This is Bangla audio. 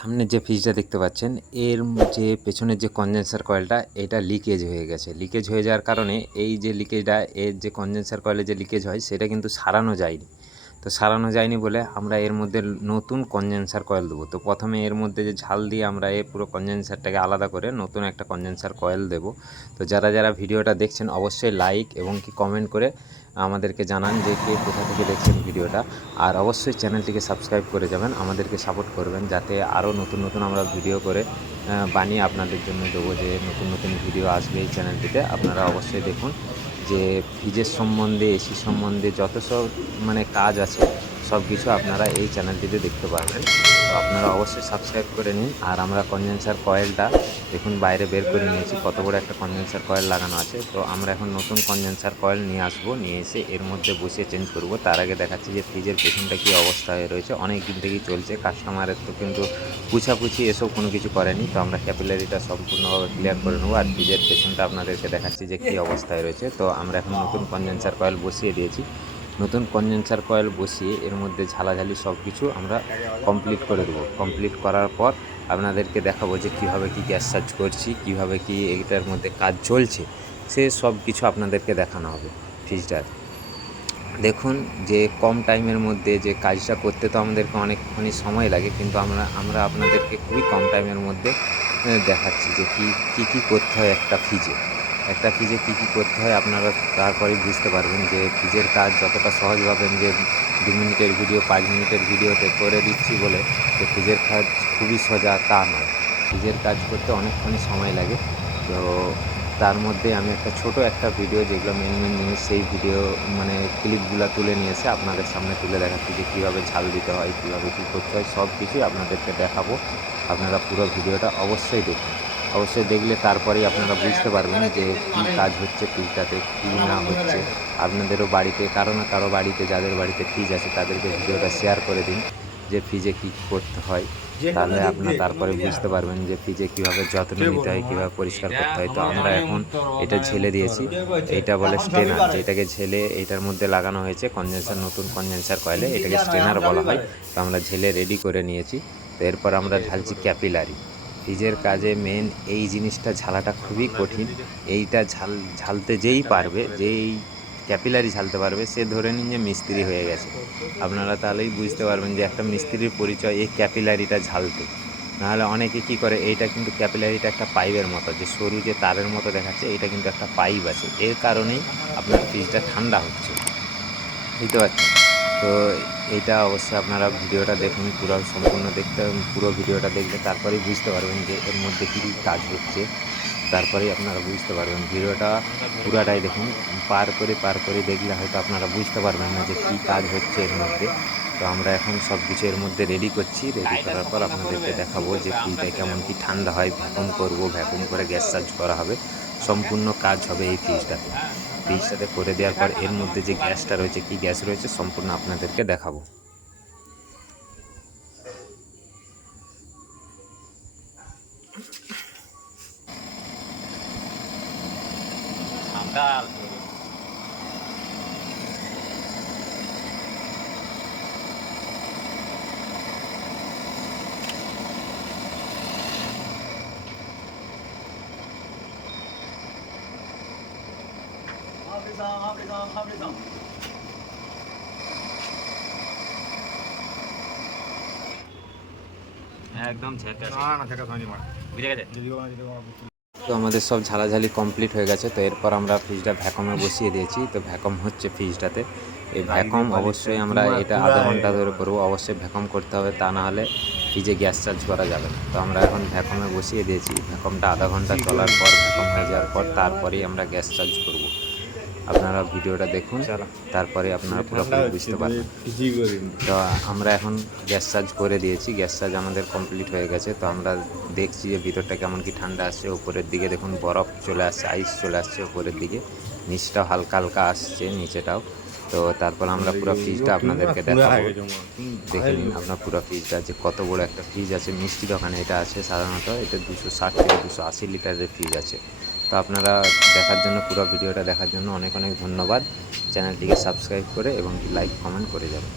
সামনে যে ফ্রিজটা দেখতে পাচ্ছেন এর যে পেছনের যে কনডেন্সার কয়েলটা এটা লিকেজ হয়ে গেছে। লিকেজ হয়ে যাওয়ার কারণে এই যে লিকেজটা এর যে কনডেন্সার কয়েলে যে লিকেজ হয় সেটা কিন্তু সারানো যায়নি। তো সারানো যায়নি বলে আমরা এর মধ্যে নতুন কনডেন্সার কয়েল দেবো। তো প্রথমে এর মধ্যে যে ঝাল দিয়ে আমরা এই পুরো কনডেন্সারটাকে আলাদা করে নতুন একটা কনডেন্সার কয়েল দেবো। তো যারা ভিডিওটা দেখছেন অবশ্যই লাইক এবং কি কমেন্ট করে আমাদেরকে জানান যে কে কোথা থেকে দেখছেন ভিডিওটা। আর অবশ্যই চ্যানেলটিকে সাবস্ক্রাইব করে যাবেন, আমাদেরকে সাপোর্ট করবেন যাতে আরও নতুন আমরা ভিডিও করে বানিয়ে আপনাদের জন্য দেবো। যে নতুন ভিডিও আসবে এই চ্যানেলটিতে, আপনারা অবশ্যই দেখুন। যে ফ্রিজের সম্বন্ধে, এসি সম্বন্ধে যত সব কাজ আছে সব কিছু আপনারা এই চ্যানেলটিতে দেখতে পারবেন। তো আপনারা অবশ্যই সাবস্ক্রাইব করে নিন। আর আমরা কনডেন্সার কয়েলটা দেখুন বাইরে বের করে নিয়েছি, কত বড় একটা কনডেন্সার কয়েল লাগানো আছে। তো আমরা এখন নতুন কনডেন্সার কয়েল নিয়ে আসবো, নিয়ে এসে এর মধ্যে বসিয়ে চেঞ্জ করব। তার আগে দেখাচ্ছি যে ফ্রিজের পেছনটা কী অবস্থায় রয়েছে। অনেক দিন থেকেই চলছে, কাস্টমারের তো কিন্তু পুছাপুছি এসব কোনো কিছু করেনি। তো আমরা ক্যাপিলারিটা সম্পূর্ণভাবে ক্লিয়ার করে নেবো। আর ফ্রিজের পেছনটা আপনাদেরকে দেখাচ্ছি যে কী অবস্থায় রয়েছে। তো আমরা এখন নতুন কনডেন্সার কয়েল বসিয়ে দিয়েছি। নতুন কনডেন্সার কয়েল বসিয়ে এর মধ্যে ঝালাঝালি সব কিছু আমরা কমপ্লিট করে দেবো। কমপ্লিট করার পর আপনাদেরকে দেখাবো যে কীভাবে কী গ্যাস চার্জ করছি, কীভাবে কী এইটার মধ্যে কাজ চলছে, সে সব কিছু আপনাদেরকে দেখানো হবে ফ্রিজটার। দেখুন যে কম টাইমের মধ্যে যে কাজটা করতে তো আমাদেরকে অনেকখানি সময় লাগে, কিন্তু আমরা আপনাদেরকে খুবই কম টাইমের মধ্যে দেখাচ্ছি যে কী করতে হয় একটা ফ্রিজে কী করতে হয়। আপনারা তারপরেই বুঝতে পারবেন যে ফ্রিজের কাজ যতটা সহজ ভাবেন যে 2 মিনিটের ভিডিও 5 মিনিটের ভিডিওতে করে দিচ্ছি বলে যে ফ্রিজের কাজ খুবই সোজা তা নয়। ফ্রিজের কাজ করতে অনেকখানি সময় লাগে। তো তার মধ্যে আমি ছোট একটা ভিডিও, যেগুলো মেন জিনিস, সেই ভিডিও ক্লিপগুলো তুলে নিয়ে এসে আপনাদের সামনে তুলে দেখাচ্ছি যে কীভাবে ঝাল দিতে হয়, কীভাবে কী করতে হয়, সব কিছুই আপনাদেরকে দেখাবো। আপনারা পুরো ভিডিওটা অবশ্যই দেখুন। অবশ্যই দেখলে তারপরেই আপনারা বুঝতে পারবেন যে কী কাজ হচ্ছে ফ্রিজটাতে, কী না হচ্ছে। আপনাদেরও বাড়িতে কারো বাড়িতে, যাদের বাড়িতে ফ্রিজ আছে তাদেরকে ভিডিওটা শেয়ার করে দিন যে ফ্রিজে কী করতে হয়। তাহলে আপনারা তারপরে বুঝতে পারবেন যে ফ্রিজে কীভাবে যত্ন নিতে হয়, কীভাবে পরিষ্কার করতে হয়। তো আমরা এখন এটা ঝেলে দিয়েছি, এইটা বলে স্টেনার, যেটাকে ঝেলে এইটার মধ্যে লাগানো হয়েছে নতুন কনডেন্সার কয়েলে, এটাকে স্টেনার বলা হয়। তো আমরা ঝেলে রেডি করে নিয়েছি। তো এরপর আমরা ঢালছি ক্যাপিলারি। ফ্রিজের কাজে মেন এই জিনিসটা ঝালাটা খুবই কঠিন। এইটা ঝালতে যেই পারবে, যেই ক্যাপিলারি ঝালতে পারবে, সে ধরে নিন যে মিস্ত্রি হয়ে গেছে। আপনারা তাহলেই বুঝতে পারবেন যে একটা মিস্ত্রির পরিচয় এই ক্যাপিলারিটা ঝালতে। নাহলে অনেকে কী করে, এইটা কিন্তু ক্যাপিলারিটা একটা পাইপের মতো, যে সরু যে তারের মতো দেখাচ্ছে, এটা কিন্তু একটা পাইপ আছে। এর কারণেই আপনার ফ্রিজটা ঠান্ডা হচ্ছে, বুঝতে পারছেন? তো এইটা অবশ্যই আপনারা ভিডিওটা দেখুন, পুরো ভিডিওটা দেখলে তারপরেই বুঝতে পারবেন যে এর মধ্যে কী কাজ হচ্ছে। তারপরেই আপনারা বুঝতে পারবেন। ভিডিওটা পুরাটাই দেখুন, পার করে দেখলে হয়তো আপনারা বুঝতে পারবেন না যে কী কাজ হচ্ছে এর মধ্যে। তো আমরা এখন সব কিছু এর মধ্যে রেডি করছি। রেডি করার পর আপনাদেরকে দেখাবো যে ফ্রিজটা কেমন কি ঠান্ডা হয়। ভ্যাকুম করব, ভ্যাকুম করে গ্যাস চার্জ করা হবে, সম্পূর্ণ কাজ হবে এই ফ্রিজটাতে করে দেওয়ার পর এর মধ্যে যে গ্যাসটা রয়েছে, কী গ্যাস রয়েছে, সম্পূর্ণ আপনাদেরকে দেখাবো। একদম তো আমাদের সব ঝালাঝালি কমপ্লিট হয়ে গেছে। তো এরপর আমরা ফ্রিজটা ভ্যাকুমে বসিয়ে দিয়েছি। তো ভ্যাকুম হচ্ছে ফ্রিজটাতে। এই ভ্যাকুম অবশ্যই আমরা এটা আধা ঘন্টা ধরে করবো। অবশ্যই ভ্যাকুম করতে হবে, তা না হলে ফ্রিজে গ্যাস চার্জ করা যাবে না। তো আমরা এখন ভ্যাকুমে বসিয়ে দিয়েছি। ভ্যাকুমটা আধা ঘন্টা চলার পর, ভ্যাকুম হয়ে যাওয়ার পর তারপরেই আমরা গ্যাস চার্জ করব। আপনারা ভিডিওটা দেখুন, তারপরে আপনারা পুরোপুরি বুঝতে পারবেন। তো আমরা এখন গ্যাস চার্জ করে দিয়েছি। গ্যাস চার্জ আমাদের কমপ্লিট হয়ে গেছে। তো আমরা দেখছি যে ভিতরটা কেমন কি ঠান্ডা আসছে। উপরের দিকে দেখুন বরফ চলে আসছে, আইস চলে আসছে উপরের দিকে, নিচটাও হালকা হালকা আসছে, নিচেটাও। তো তারপর আমরা পুরো ফ্রিজটা আপনাদেরকে দেখাবো। দেখে নিন আপনার পুরো ফ্রিজটা, যে কত বড় একটা ফ্রিজ আছে। মিষ্টি দোকানে এটা আছে সাধারণত, এটা 260 থেকে 280 লিটারের ফ্রিজ আছে। তো আপনারা পুরো ভিডিওটা দেখার জন্য অনেক ধন্যবাদ। চ্যানেলটিকে সাবস্ক্রাইব করে এবং লাইক কমেন্ট করে যাবেন।